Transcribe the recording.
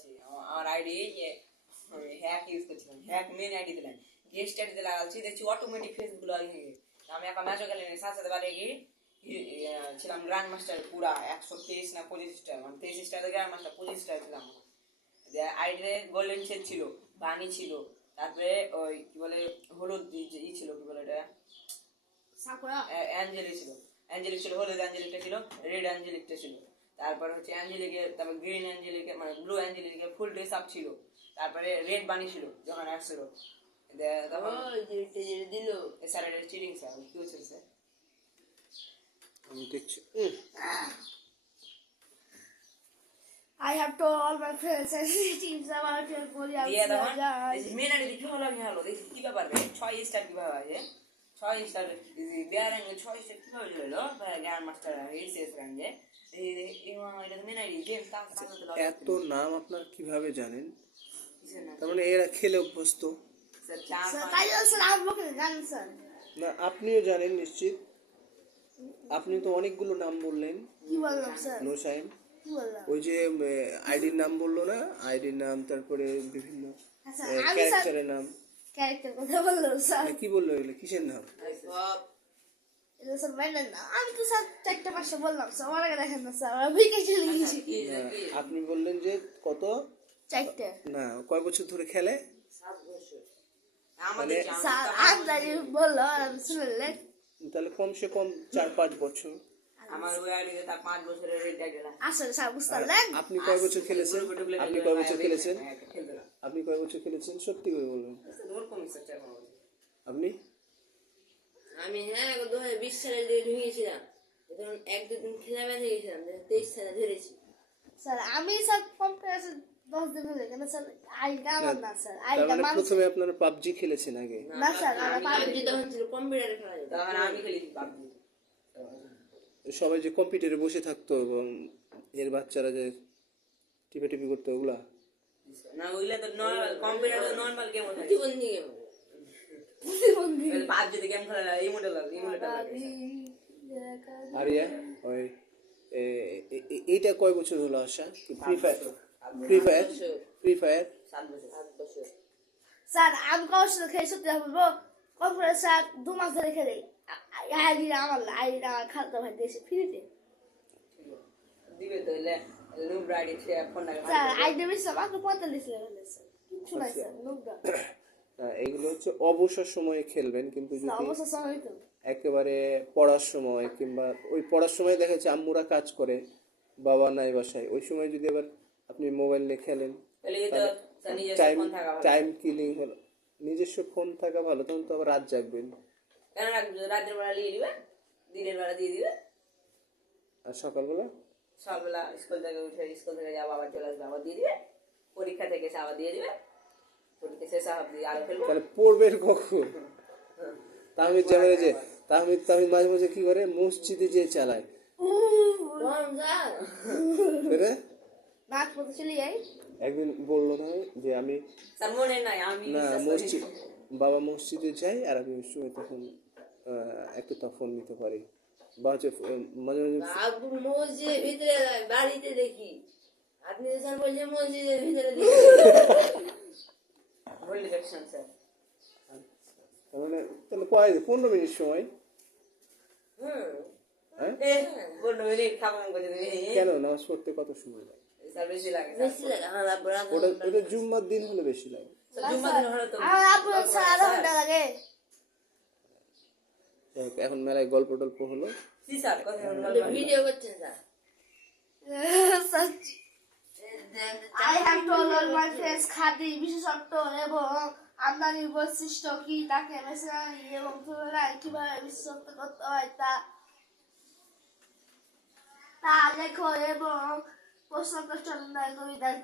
আছে আমার ID hack use করছিলাম, হ্যাক মেন আইডি দিলাম, গেস্ট আইডি দিলাম আলছি, দেখছি অটোমেটিক ফেসবুক লগ ইন হয়ে গেছে। আমি একটা ম্যাচও খেলে সাথে সাথে বাড়ি গিয়ে ছিলাম গ্র্যান্ড মাস্টার পুরা 123 না 25 স্টার, মানে 23 স্টার গ্র্যান্ড মাস্টার 25 স্টার ছিলাম। আইডিতে গোল্ডেন শেড ছিল, বানি ছিল, তারপরে ওই কি বলে হলুদ ই ছিল, কি বলে এটা অ্যাঞ্জেলিক ছিল, অ্যাঞ্জেলিক ছিল, হলুদ অ্যাঞ্জেলিকটা ছিল, রেড অ্যাঞ্জেলিকটা ছিল, তারপর হচ্ছে অ্যাঞ্জেলিকের, তারপর গ্রিন অ্যাঞ্জেলিকের মানে ব্লু অ্যাঞ্জেলিকের ফুল ড্রেস আপ ছিল, তারপরে রেড বানি ছিল যখন আসছিল। তখন দিল স্যার এটা চিটিং স্যার, কি হচ্ছে স্যার আমি দেখছি। I have told all my friends and teams about your দিয়ে তখন মেন আইডি কি হলো, আমি হলো দেখি কি ব্যাপার রে, 6 স্টার কিভাবে আছে, 6 স্টার বিয়ার এন্ড 6 স্টার কিভাবে হলো গ্র্যান্ড মাস্টার হিটসেস র্যাঙ্কে। এটা তো মেন আইডি গেম তার সাথে এত নাম আপনার কিভাবে জানেন? তার মানে এরা খেলে অভ্যস্ত না? আপনিও জানেন নিশ্চিত, আপনি তো অনেকগুলো নাম বললেন। কি বললাম স্যার? নোসাইন কি বললাম? ওই যে আইডির নাম বললো না, আইডির নাম, তারপরে বিভিন্ন আমি ক্যারেক্টারের নাম। ক্যারেক্টার কথা বললাম স্যার। কি বললো এগুলো? কিসের নাম? এটা স্যার মাইন্ড না, আমি তো স্যার 4টা 5টা বললাম স্যার, আমার আগে দেখেন না স্যার, আমি ভিকে চলে গেছি। আপনি বললেন যে কত 4টা না, কয় বছর ধরে খেলে? 7 বছর আমাদের স্যার আন্দাজে বললো আর আমি শুনলেন। তাহলে কমসে কম 4-5 বছর। আমার ওই আইডিতে তার 5 বছরের রেড আইডি না। আসলে স্যার বুঝতে পারলেন? আপনি কয় বছর খেলেছেন? আপনি কয় বছর খেলেছেন? আপনি কয় বছর খেলেছেন সত্যি করে বলবেন। আপনি? আমি 2020 সালে ঢুকেছিলাম, তখন 1-2 দিন খেলা বেঁধে গেছিলাম, 23 সালে ধরেছি। স্যার আমি স্যার কম্পিউটার 10 দিন হলে কেন স্যার আইডা আমার না স্যার, তার আইডা মানে মানুষ প্রথমে আপনারা পাবজি খেলেছেন আগে? না স্যার, আমরা পাবজি তখন ছিল কম্পিউটারে খেলা যেত। তখন আমি খেলেছি পাবজি। সবাই যে কম্পিউটারে বসে থাকতো এবং এর বাচ্চারা যে টিপি করতো ওগুলা? না ওইলা তো নরমাল কম্পিউটার, তো নরমাল গেম হয়, প্রতিবন্ধী গেম। পাবজিতে গেম খেলা এই মডেল লাগে। আর ওই এইটা কয় বছর হলো আসা? ফ্রি ফায়ার 7 বছর। স্যার আমি কারোর সাথে খেয়ে সত্যি বলবো, কম্পিউটার স্যার 2 মাস ধরে খেলে আইডিটা আমার না, আইডিটা আমার খালতো ভাই দিয়েছে ফ্রিতে। দিবে তো লুম রাইডি ফোন লাগে স্যার আইডিয়া বেশি মাত্র 45 লেভেল স্যার, কিছু নাই স্যার নুবডা। এইগুলো হচ্ছে অবসর সময়ে খেলবেন, কিন্তু যদি অবশ্য সময় তো একেবারে পড়ার সময় কিংবা ওই পড়ার সময় দেখা যাচ্ছে আম্মুরা কাজ করে, বাবা নাই বাসায়, ওই সময় যদি আবার আপনি মোবাইল নিয়ে খেলেন টাইম কিলিং হলো। নিজস্ব ফোন থাকা ভালো, তখন তো আবার রাত জাগবেন। কেন রাতের বেলা নিয়ে দিবে, দিনের বেলা দিয়ে দিবে, আর সকালবেলা স্কুল থেকে যাবো, আবার চলে আসবে, আবার দিয়ে দিবে, পরীক্ষা থেকে এসে আবার দিয়ে দিবে, পরীক্ষা শেষ দিয়ে আরো ফেলবো। তাহলে পড়বেন কখন? তাহমিদ জানে যে তাহমিদ মাঝে মাঝে কি করে, মসজিদে যে চালায় রাত পথে চলে যাই। একদিন বললো না যে আমি তার মনে নাই আমি না বাবা মসজিদে যাই আর আমি ওই সময় তখন একটা ফোন নিতে পারি, বা হচ্ছে মাঝে মাঝে মসজিদের ভিতরে বাড়িতে দেখি, আপনি স্যার বলছেন মসজিদের ভিতরে দেখি। মানে তাহলে কয় 15 মিনিট সময়? কেন নামাজ পড়তে কত সময় লাগে? বেশি লাগে, ওটা জুম্মার দিন হলে বেশি লাগে। এখন মেলায় গল্প টল্প হলো, ভিডিও করছেন sir. I have told all my friends khadi বিশেষত্ব এবং আমদানির বৈশিষ্ট্য কি, তাকে মেশিনারি এবং তুলনায় কিভাবে বিশেষত্ব করতে হয় তা লেখো এবং প্রশ্ন কবিতার